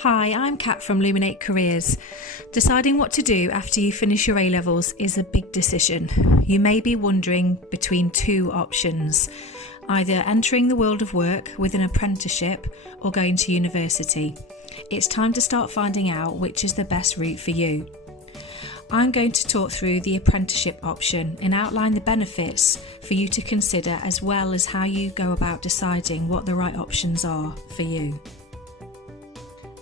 Hi, I'm Kat from Luminate Careers. Deciding what to do after you finish your A-levels is a big decision. You may be wondering between two options, either entering the world of work with an apprenticeship or going to university. It's time to start finding out which is the best route for you. I'm going to talk through the apprenticeship option and outline the benefits for you to consider, as well as how you go about deciding what the right options are for you.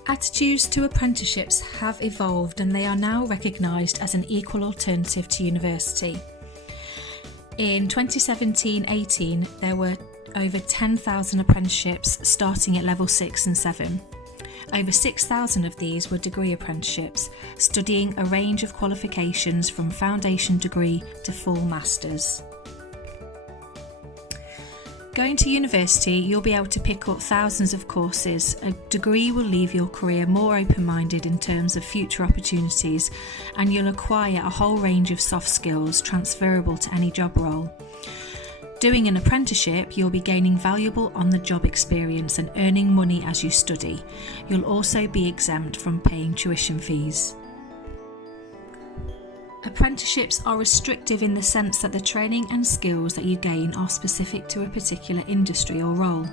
Attitudes to apprenticeships have evolved and they are now recognised as an equal alternative to university. In 2017-18, there were over 10,000 apprenticeships starting at level 6 and 7. Over 6,000 of these were degree apprenticeships, studying a range of qualifications from foundation degree to full masters. Going to university, you'll be able to pick up thousands of courses. A degree will leave your career more open-minded in terms of future opportunities, and you'll acquire a whole range of soft skills transferable to any job role. Doing an apprenticeship, you'll be gaining valuable on-the-job experience and earning money as you study. You'll also be exempt from paying tuition fees. Apprenticeships are restrictive in the sense that the training and skills that you gain are specific to a particular industry or role.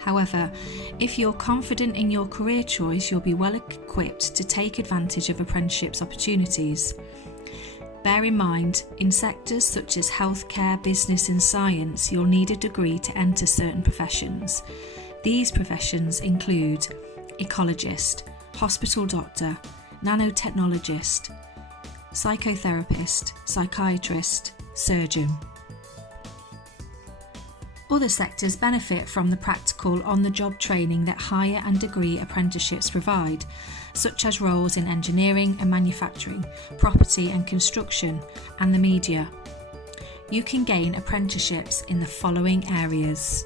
However, if you're confident in your career choice, you'll be well equipped to take advantage of apprenticeships opportunities. Bear in mind, in sectors such as healthcare, business and science, you'll need a degree to enter certain professions. These professions include ecologist, hospital doctor, nanotechnologist, psychotherapist, psychiatrist, surgeon. Other sectors benefit from the practical on-the-job training that higher and degree apprenticeships provide, such as roles in engineering and manufacturing, property and construction, and the media. You can gain apprenticeships in the following areas.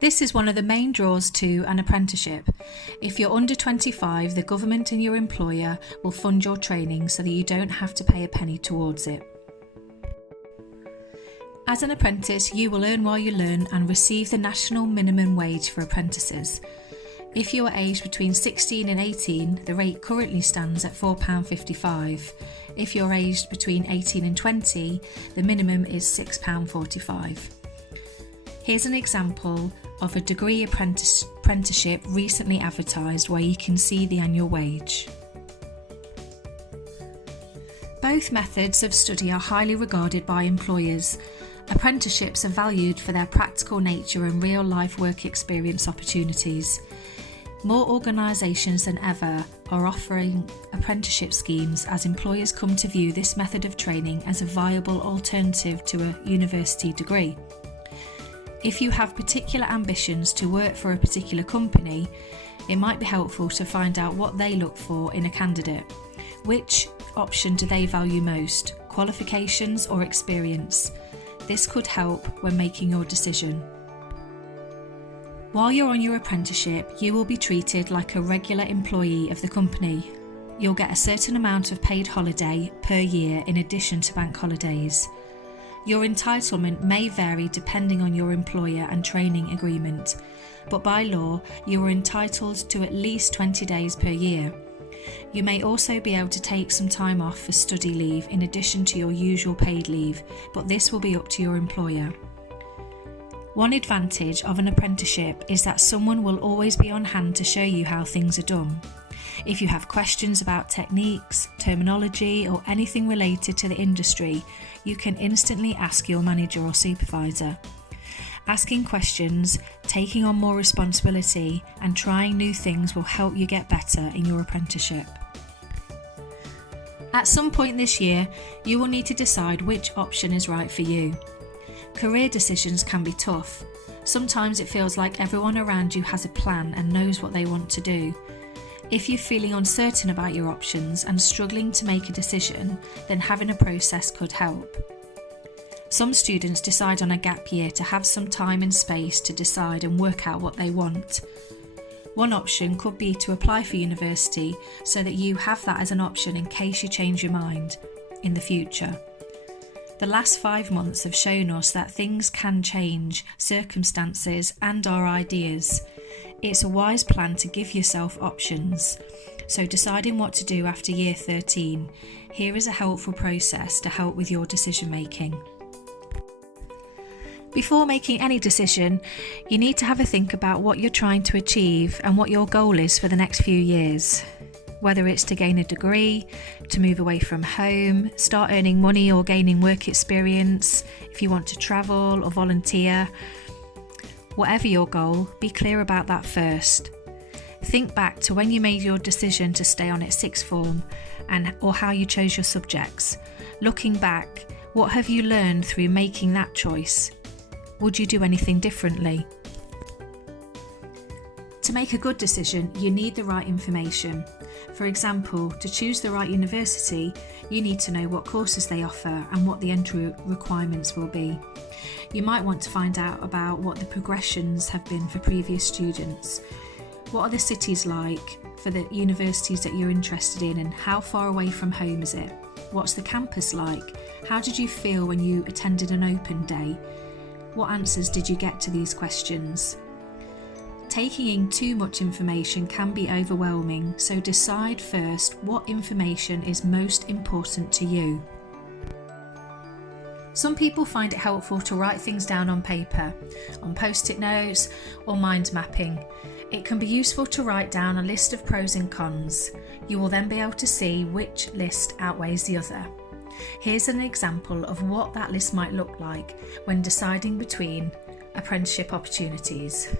This is one of the main draws to an apprenticeship. If you're under 25, the government and your employer will fund your training so that you don't have to pay a penny towards it. As an apprentice, you will earn while you learn and receive the national minimum wage for apprentices. If you are aged between 16 and 18, the rate currently stands at £4.55. If you're aged between 18 and 20, the minimum is £6.45. Here's an example of a degree apprenticeship recently advertised where you can see the annual wage. Both methods of study are highly regarded by employers. Apprenticeships are valued for their practical nature and real-life work experience opportunities. More organisations than ever are offering apprenticeship schemes as employers come to view this method of training as a viable alternative to a university degree. If you have particular ambitions to work for a particular company, it might be helpful to find out what they look for in a candidate. Which option do they value most, qualifications or experience? This could help when making your decision. While you're on your apprenticeship, you will be treated like a regular employee of the company. You'll get a certain amount of paid holiday per year in addition to bank holidays. Your entitlement may vary depending on your employer and training agreement, but by law, you are entitled to at least 20 days per year. You may also be able to take some time off for study leave in addition to your usual paid leave, but this will be up to your employer. One advantage of an apprenticeship is that someone will always be on hand to show you how things are done. If you have questions about techniques, terminology, or anything related to the industry, you can instantly ask your manager or supervisor. Asking questions, taking on more responsibility, and trying new things will help you get better in your apprenticeship. At some point this year, you will need to decide which option is right for you. Career decisions can be tough. Sometimes it feels like everyone around you has a plan and knows what they want to do. If you're feeling uncertain about your options and struggling to make a decision, then having a process could help. Some students decide on a gap year to have some time and space to decide and work out what they want. One option could be to apply for university so that you have that as an option in case you change your mind in the future. The last 5 months have shown us that things can change, circumstances and our ideas. It's a wise plan to give yourself options. So deciding what to do after year 13, here is a helpful process to help with your decision making. Before making any decision, you need to have a think about what you're trying to achieve and what your goal is for the next few years. Whether it's to gain a degree, to move away from home, start earning money or gaining work experience, if you want to travel or volunteer. Whatever your goal, be clear about that first. Think back to when you made your decision to stay on at sixth form or how you chose your subjects. Looking back, what have you learned through making that choice? Would you do anything differently? To make a good decision, you need the right information. For example, to choose the right university, you need to know what courses they offer and what the entry requirements will be. You might want to find out about what the progressions have been for previous students. What are the cities like for the universities that you're interested in, and how far away from home is it? What's the campus like? How did you feel when you attended an open day? What answers did you get to these questions? Taking in too much information can be overwhelming, so decide first what information is most important to you. Some people find it helpful to write things down on paper, on post-it notes or mind mapping. It can be useful to write down a list of pros and cons. You will then be able to see which list outweighs the other. Here's an example of what that list might look like when deciding between apprenticeship opportunities.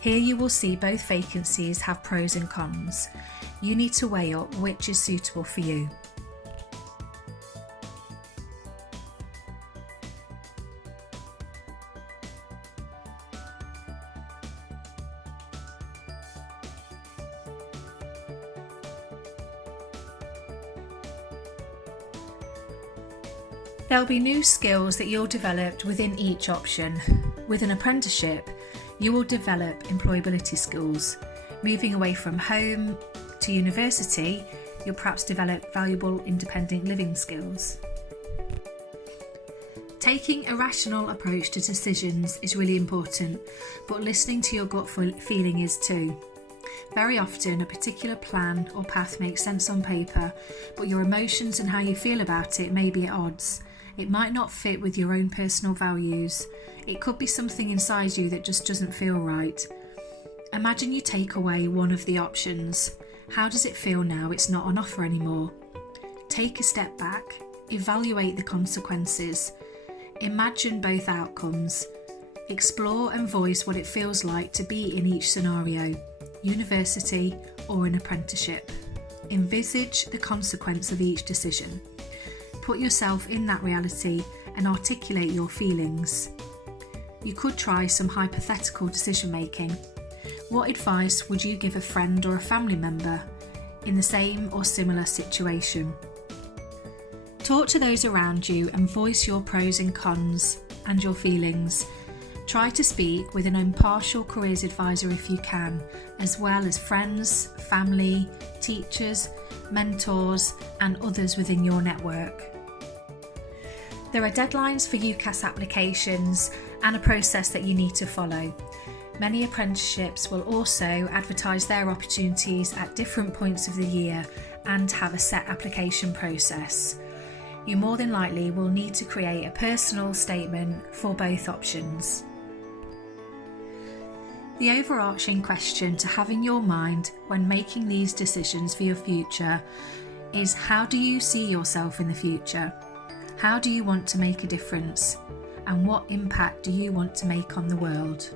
Here you will see both vacancies have pros and cons. You need to weigh up which is suitable for you. There'll be new skills that you'll develop within each option. With an apprenticeship, you will develop employability skills. Moving away from home to university, you'll perhaps develop valuable independent living skills. Taking a rational approach to decisions is really important, but listening to your gut feeling is too. Very often, a particular plan or path makes sense on paper, but your emotions and how you feel about it may be at odds. It might not fit with your own personal values. It could be something inside you that just doesn't feel right. Imagine you take away one of the options. How does it feel now it's not on offer anymore? Take a step back, evaluate the consequences. Imagine both outcomes. Explore and voice what it feels like to be in each scenario, university or an apprenticeship. Envisage the consequence of each decision. Put yourself in that reality and articulate your feelings. You could try some hypothetical decision making. What advice would you give a friend or a family member in the same or similar situation? Talk to those around you and voice your pros and cons and your feelings. Try to speak with an impartial careers advisor if you can, as well as friends, family, teachers, mentors, and others within your network. There are deadlines for UCAS applications and a process that you need to follow. Many apprenticeships will also advertise their opportunities at different points of the year and have a set application process. You more than likely will need to create a personal statement for both options. The overarching question to have in your mind when making these decisions for your future is, how do you see yourself in the future? How do you want to make a difference? And what impact do you want to make on the world?